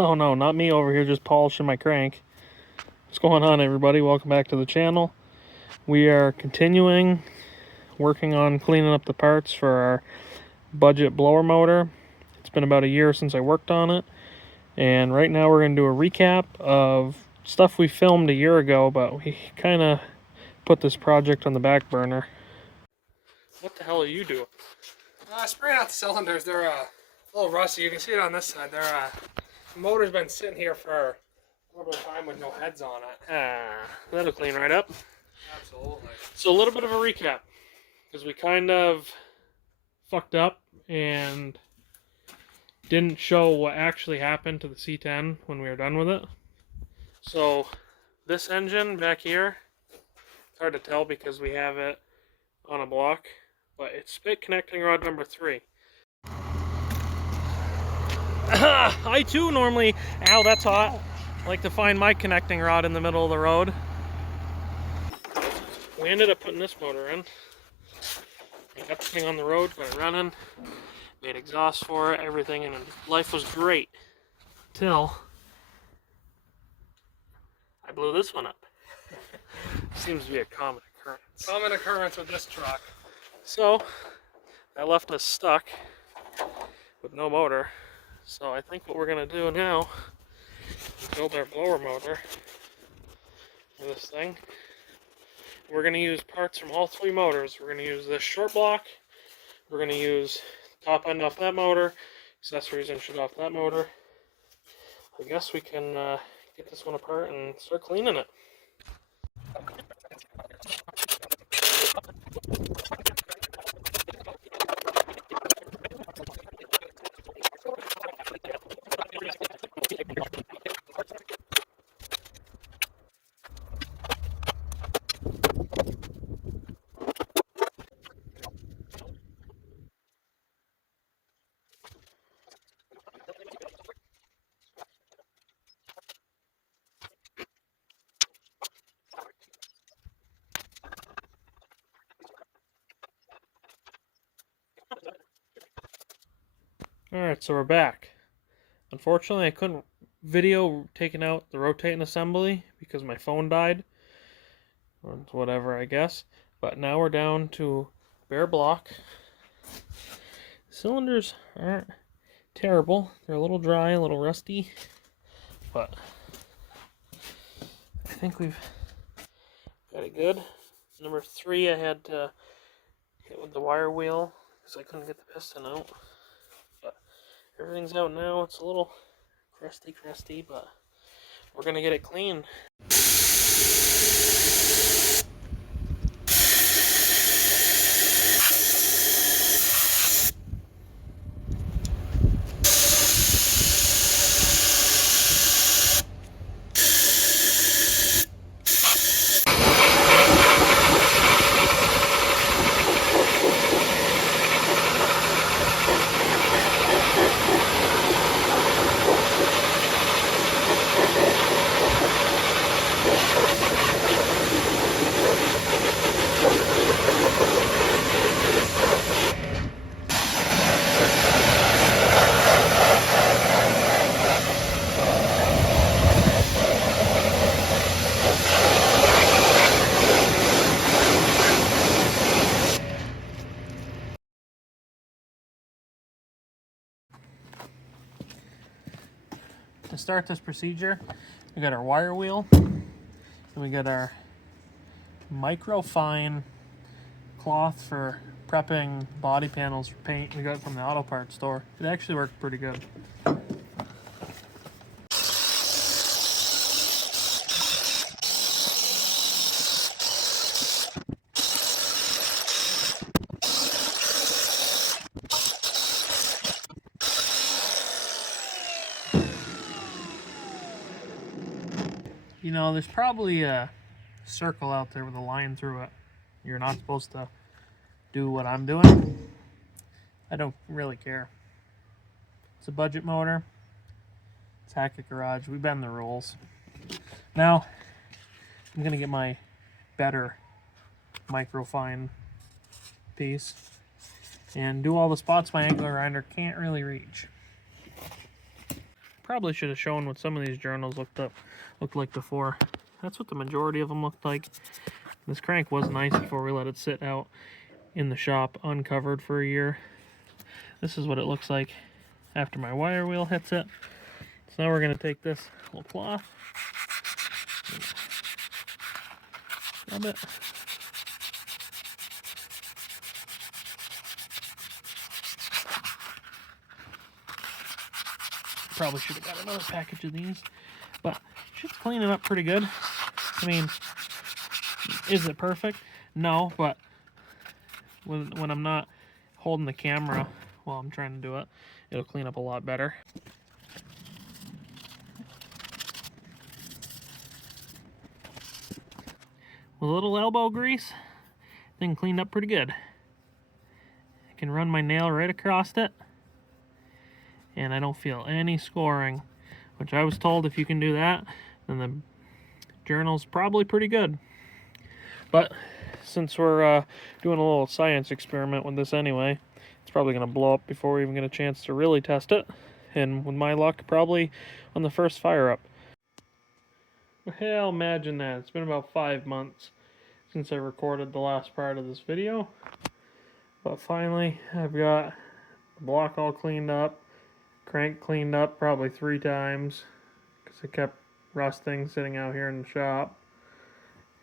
Oh no, not me over here just polishing my crank. What's going on, everybody? Welcome back to the channel. We are continuing working on cleaning up the parts for our budget blower motor. It's been about a year since I worked on it, and right now we're going to do a recap of stuff we filmed a year ago, but we kind of put this project on the back burner. What the hell are you doing? Spraying out the cylinders. They're a little rusty. You can see it on this side. The motor's been sitting here for a little bit of time with no heads on it. That'll clean right up. Absolutely. So a little bit of a recap, because we kind of fucked up and didn't show what actually happened to the C10 when we were done with it. So this engine back here, it's hard to tell because we have it on a block, but it's spit connecting rod number 3. I too normally, ow, that's hot, like to find my connecting rod in the middle of the road. We ended up putting this motor in. I got the thing on the road, got it running, made exhaust for it, everything, and life was great. Till I blew this one up. Seems to be a common occurrence. Common occurrence with this truck. So that left us stuck with no motor. So I think what we're gonna do now is build our blower motor for this thing. We're gonna use parts from all 3 motors. We're gonna use this short block. We're gonna use the top end off that motor, accessories and shit off that motor. I guess we can get this one apart and start cleaning it. Alright, so we're back. Unfortunately, I couldn't video taking out the rotating assembly because my phone died. Or whatever, I guess. But now we're down to bare block. Cylinders aren't terrible. They're a little dry, a little rusty. But I think we've got it good. Number 3 I had to hit with the wire wheel because I couldn't get the piston out. But everything's out now. It's a little crusty, but we're gonna get it clean. To start this procedure, we got our wire wheel, and we got our microfine cloth for prepping body panels for paint. We got it from the auto parts store. It actually worked pretty good. You know, there's probably a circle out there with a line through it. You're not supposed to do what I'm doing. I don't really care. It's a budget motor. It's Hackett Garage. We bend the rules. Now, I'm going to get my better microfine piece and do all the spots my angle grinder can't really reach. probably should have shown what some of these journals looked like before. That's what the majority of them looked like. This crank was nice before we let it sit out in the shop uncovered for a year. This is what it looks like after my wire wheel hits it. So now we're going to take this little cloth, rub it. Probably should have got another package of these, but should clean it up pretty good. I mean, is it perfect? No, but when I'm not holding the camera while I'm trying to do it, it'll clean up a lot better. With a little elbow grease, thing cleaned up pretty good. I can run my nail right across it, and I don't feel any scoring, which I was told if you can do that, then the journal's probably pretty good. But since we're doing a little science experiment with this anyway, it's probably going to blow up before we even get a chance to really test it, and with my luck, probably on the first fire up. Hell, imagine that. It's been about 5 months since I recorded the last part of this video, but finally I've got the block all cleaned up, crank cleaned up probably 3 times because I kept rusting sitting out here in the shop,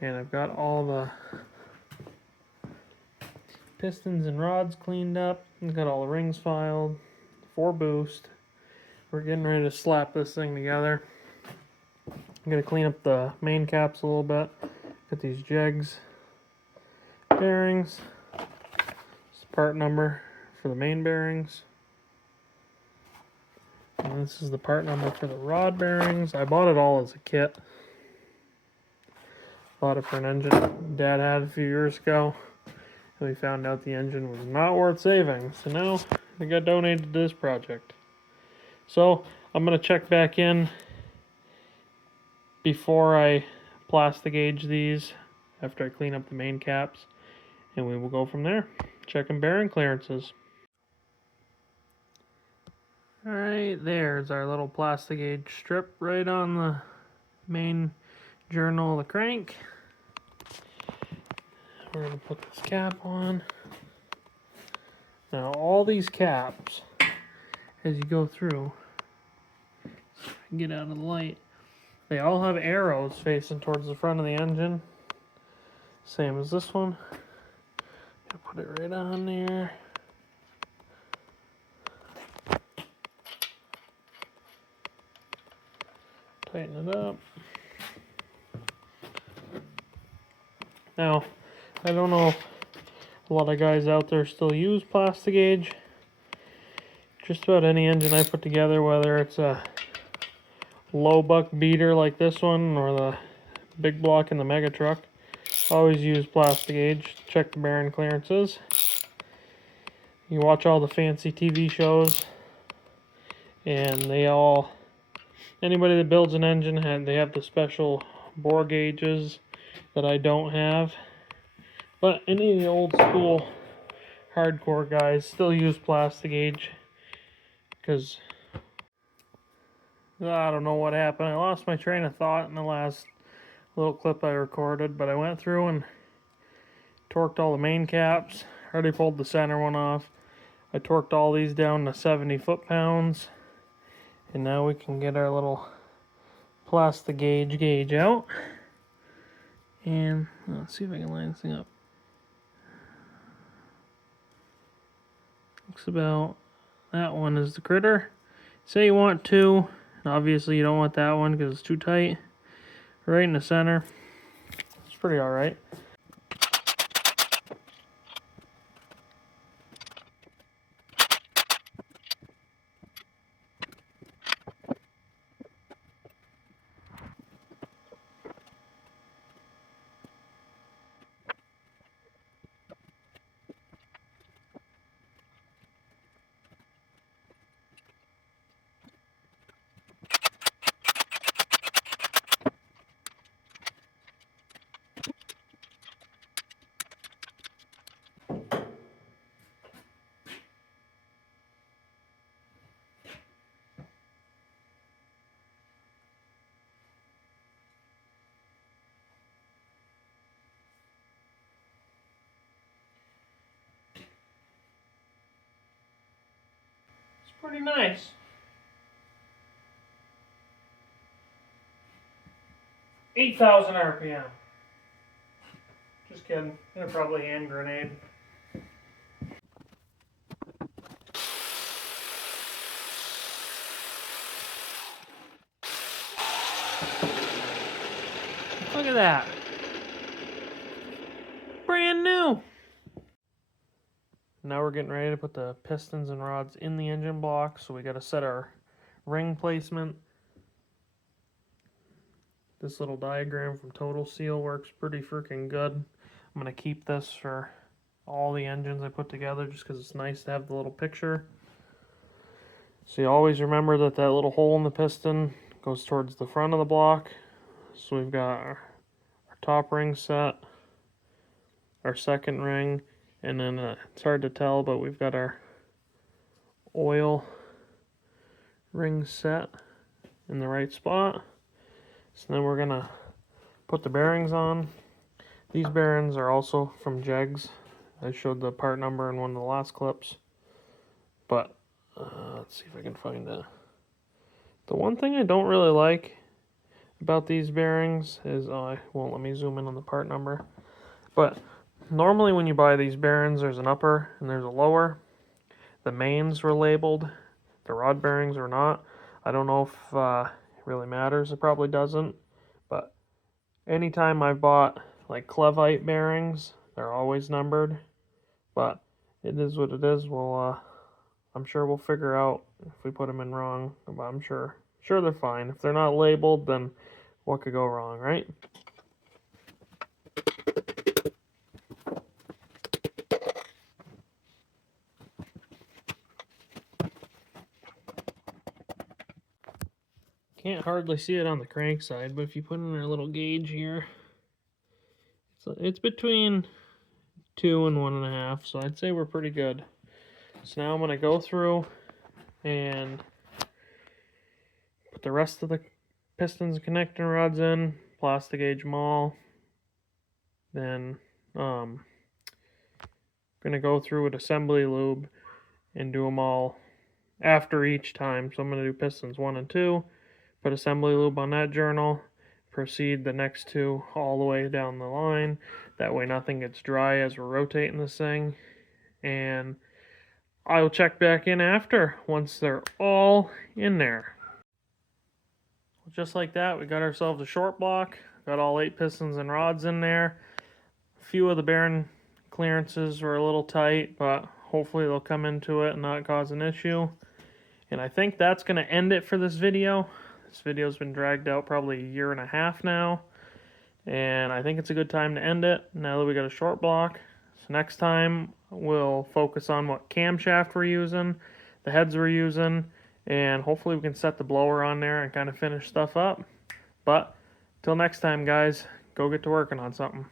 and I've got all the pistons and rods cleaned up. I've got all the rings filed, 4 boost. We're getting ready to slap this thing together. I'm going to clean up the main caps a little bit. Got these jegs, bearings, it's the part number for the main bearings. And this is the part number for the rod bearings. I bought it all as a kit. Bought it for an engine Dad had a few years ago. And we found out the engine was not worth saving. So now it got donated to this project. So I'm going to check back in before I plastic gauge these after I clean up the main caps. And we will go from there. Checking bearing clearances. Alright, there's our little plastic gauge strip right on the main journal of the crank. We're going to put this cap on. Now all these caps, as you go through, so I can get out of the light, they all have arrows facing towards the front of the engine. Same as this one. Put it right on there. Tighten it up. Now, I don't know if a lot of guys out there still use plastic gauge. Just about any engine I put together, whether it's a low buck beater like this one or the big block in the mega truck, always use plastic gauge to check the bearing clearances. You watch all the fancy TV shows, and anybody that builds an engine, they have the special bore gauges that I don't have. But any of the old school hardcore guys still use plastic gauge because I don't know what happened. I lost my train of thought in the last little clip I recorded, but I went through and torqued all the main caps. Already pulled the center one off. I torqued all these down to 70 foot-pounds, and now we can get our little plastic gauge out. And let's see if I can line this thing up. Looks about, that one is the critter. Say you want 2, obviously you don't want that one because it's too tight. Right in the center. It's pretty alright. Pretty nice. $8,000 RPM. Just kidding. It'll probably hand grenade. Look at that. Brand new. Now we're getting ready to put the pistons and rods in the engine block, so we got to set our ring placement. This little diagram from Total Seal works pretty freaking good. I'm going to keep this for all the engines I put together just because it's nice to have the little picture. So you always remember that that little hole in the piston goes towards the front of the block. So we've got our top ring set, our second ring, and then it's hard to tell, but we've got our oil ring set in the right spot. So then we're gonna put the bearings on. These bearings are also from Jegs. I showed the part number in one of the last clips. But let's see if I can find it. The one thing I don't really like about these bearings is, oh, it won't let me zoom in on the part number. But normally when you buy these bearings, there's an upper and there's a lower. The mains were labeled. The rod bearings are not. I don't know if it really matters. It probably doesn't. But anytime I've bought like Clevite bearings, they're always numbered. But it is what it is. I'm sure we'll figure out if we put them in wrong. But I'm sure they're fine. If they're not labeled, then what could go wrong, right? Can't hardly see it on the crank side, but if you put in our little gauge here, it's between 2 and 1.5, so I'd say we're pretty good. So now I'm going to go through and put the rest of the pistons and connecting rods in, plastic gauge them all. Then going to go through with assembly lube and do them all after each time. So I'm going to do pistons 1 and 2, put assembly lube on that journal, proceed the next 2 all the way down the line. That way nothing gets dry as we're rotating this thing. And I'll check back in after once they're all in there. Just like that, we got ourselves a short block. Got all 8 pistons and rods in there. A few of the bearing clearances were a little tight, but hopefully they'll come into it and not cause an issue. And I think that's going to end it for this video. This video's been dragged out probably a 1.5 years now. And I think it's a good time to end it now that we got a short block. So next time we'll focus on what camshaft we're using, the heads we're using, and hopefully we can set the blower on there and kind of finish stuff up. But till next time, guys, go get to working on something.